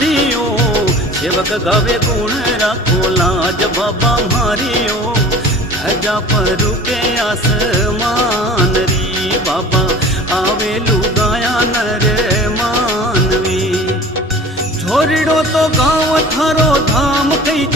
Mario सेवक गावे गुण राखो लाज बाबा मारियो धजा पर रुके आसमान री बाबा आवे लुगाया नर मानवी छोड़ो तो गाँव थारो धाम कही